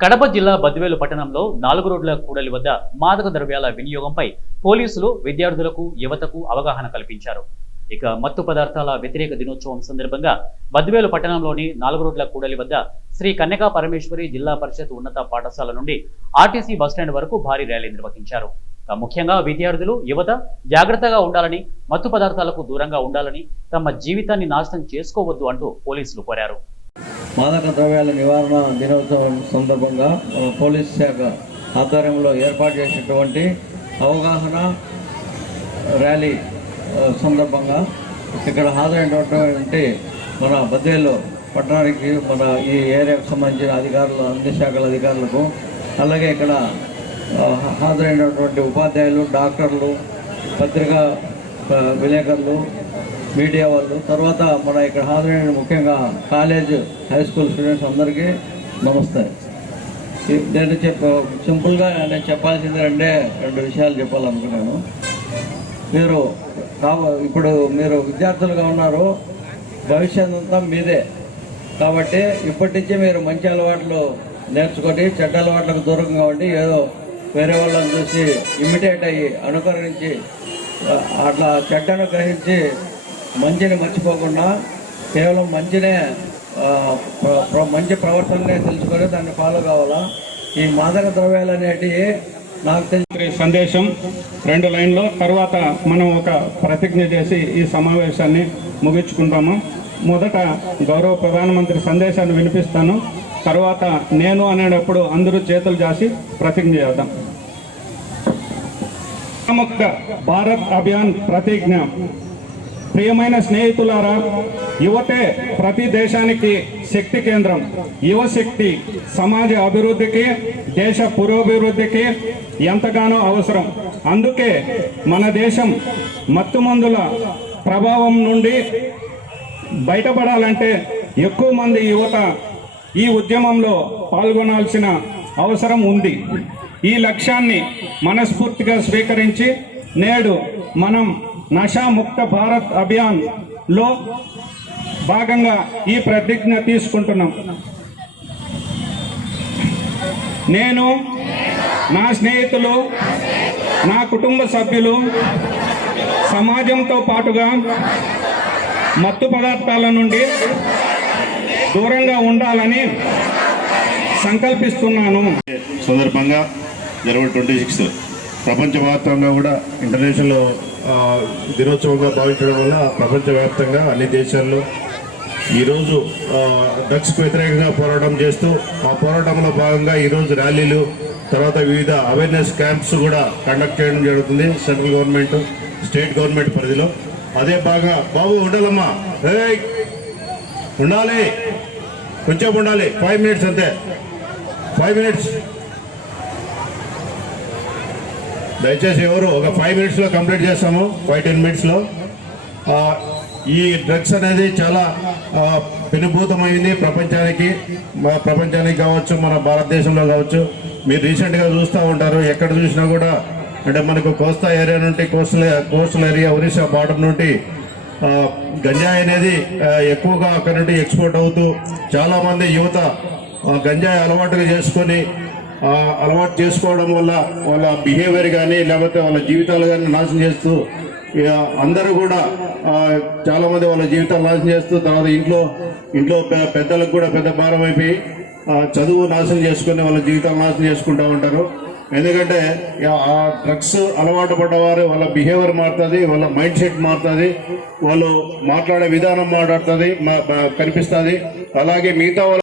కడప జిల్లా బద్వేలు పట్టణంలో 4 రోడ్ల కూడలి వద్ద మాదక ద్రవ్యాల వినియోగంపై పోలీసులు విద్యార్థులకు యువతకు అవగాహన కల్పించారు. ఇక మత్తు పదార్థాల వ్యతిరేక దినోత్సవం సందర్భంగా బద్వేలు పట్టణంలోని 4 రోడ్ల కూడలి వద్ద శ్రీ కన్యకా పరమేశ్వరి జిల్లా పరిషత్ ఉన్నత పాఠశాల నుండి ఆర్టీసీ బస్టాండ్ వరకు భారీ ర్యాలీ నిర్వహించారు. ముఖ్యంగా విద్యార్థులు యువత జాగ్రత్తగా ఉండాలని, మత్తు పదార్థాలకు దూరంగా ఉండాలని, తమ జీవితాన్ని నాశనం చేసుకోవద్దు అంటూ పోలీసులు కోరారు. మాదక ద్రవ్యాల నివారణ దినోత్సవం సందర్భంగా పోలీస్ శాఖ ఆధ్వర్యంలో ఏర్పాటు చేసినటువంటి అవగాహన ర్యాలీ సందర్భంగా ఇక్కడ హాజరైనటువంటి మన బద్వేలు పట్టణానికి, మన ఈ ఏరియాకు సంబంధించిన అధికారులు, అన్ని శాఖల అధికారులకు, అలాగే ఇక్కడ హాజరైనటువంటి ఉపాధ్యాయులు, డాక్టర్లు, పత్రికా విలేకరులు, మీడియా వాళ్ళు, తర్వాత మన ఇక్కడ హాజరైన ముఖ్యంగా కాలేజ్, హై స్కూల్ స్టూడెంట్స్ అందరికీ నమస్తే. నేను సింపుల్గా నేను చెప్పాల్సింది రెండు విషయాలు చెప్పాలనుకున్నాను. ఇప్పుడు మీరు విద్యార్థులుగా ఉన్నారు, భవిష్యత్తు అంతా మీదే. కాబట్టి ఇప్పటి నుంచి మీరు మంచి అలవాట్లు నేర్చుకొని చెడ్డ అలవాట్లకు దూరంగా ఉండి, ఏదో వేరే వాళ్ళని చూసి ఇమిటేట్ అయ్యి అనుకరించి అట్లా చెడ్డను గ్రహించి మంచిని మర్చిపోకుండా కేవలం మంచి ప్రవర్తననే తెలుసుకొని దాన్ని ఫాలో కావాలా. ఈ మాదక ద్రవ్యాలు అనేటివి నాకు తెలిసి సందేశం 2 లైన్లో తర్వాత మనం ఒక ప్రతిజ్ఞ చేసి ఈ సమావేశాన్ని ముగించుకుంటాము. మొదట గౌరవ ప్రధానమంత్రి సందేశాన్ని వినిపిస్తాను. తర్వాత నేను అనేటప్పుడు అందరూ చేతులు చేసి ప్రతిజ్ఞ చేద్దాం. ముక్త భారత్ అభియాన్ ప్రతిజ్ఞ. ప్రియమైన స్నేహితులారా, యువతే ప్రతి దేశానికి శక్తి కేంద్రం. యువశక్తి సమాజ అభివృద్ధికి, దేశ పురోభివృద్ధికి ఎంతగానో అవసరం. అందుకే మన దేశం మత్తుమందుల ప్రభావం నుండి బయటపడాలంటే ఎక్కువ మంది యువత ఈ ఉద్యమంలో పాల్గొనాల్సిన అవసరం ఉంది. ఈ లక్ష్యాన్ని మనస్ఫూర్తిగా స్వీకరించి నేడు మనం నషాముక్త భారత్ అభియాన్లో భాగంగా ఈ ప్రతిజ్ఞ తీసుకుంటున్నాం. నేను, నా స్నేహితులు, నా కుటుంబ సభ్యులు సమాజంతో పాటుగా మత్తు పదార్థాల నుండి దూరంగా ఉండాలని సంకల్పిస్తున్నాను. సందర్భంగా జనవరి 26 ప్రపంచవ్యాప్తంగా కూడా ఇంటర్నేషనల్ దినోత్సవంగా భావించడం వల్ల ప్రపంచవ్యాప్తంగా అన్ని దేశాల్లో ఈరోజు డ్రగ్స్కు వ్యతిరేకంగా పోరాటం చేస్తూ, ఆ పోరాటంలో భాగంగా ఈరోజు ర్యాలీలు, తర్వాత వివిధ అవేర్నెస్ క్యాంప్స్ కూడా కండక్ట్ చేయడం జరుగుతుంది సెంట్రల్ గవర్నమెంట్, స్టేట్ గవర్నమెంట్ పరిధిలో. అదే బాగా బాబు ఉండాలమ్మా, ఉండాలి, కొంచెం ఉండాలి, 5 మినిట్స్ అంతే, 5 మినిట్స్ దయచేసి ఎవరు ఒక 5 మినిట్స్లో కంప్లీట్ చేస్తాము, 5-10 మినిట్స్లో. ఈ డ్రగ్స్ అనేది చాలా పెనుభూతమైంది ప్రపంచానికి కావచ్చు, మన భారతదేశంలో కావచ్చు. మీరు రీసెంట్గా చూస్తూ ఉంటారు, ఎక్కడ చూసినా కూడా, అంటే మనకు కోస్తా ఏరియా నుండి కోస్టల్ ఏరియా, ఒరిస్సా బార్డర్ నుండి గంజాయి అనేది ఎక్కువగా అక్కడ నుండి ఎక్స్పోర్ట్ అవుతూ చాలామంది యువత గంజాయి అలవాటు చేసుకోవడం వల్ల వాళ్ళ బిహేవియర్ కానీ, లేకపోతే వాళ్ళ జీవితాలు కానీ నాశనం చేస్తూ, అందరూ కూడా చాలామంది వాళ్ళ జీవితాలు నాశనం చేస్తూ, తర్వాత ఇంట్లో పెద్దలకు కూడా పెద్ద భారం అయిపోయి చదువు నాశనం చేసుకుని వాళ్ళ జీవితాలు నాశనం చేసుకుంటూ ఉంటారు. ఎందుకంటే ఆ డ్రగ్స్ అలవాటు పడ్డవారు వాళ్ళ బిహేవియర్ మారుతుంది, వాళ్ళ మైండ్ సెట్ మారుతుంది, వాళ్ళు మాట్లాడే విధానం కనిపిస్తుంది. అలాగే మిగతా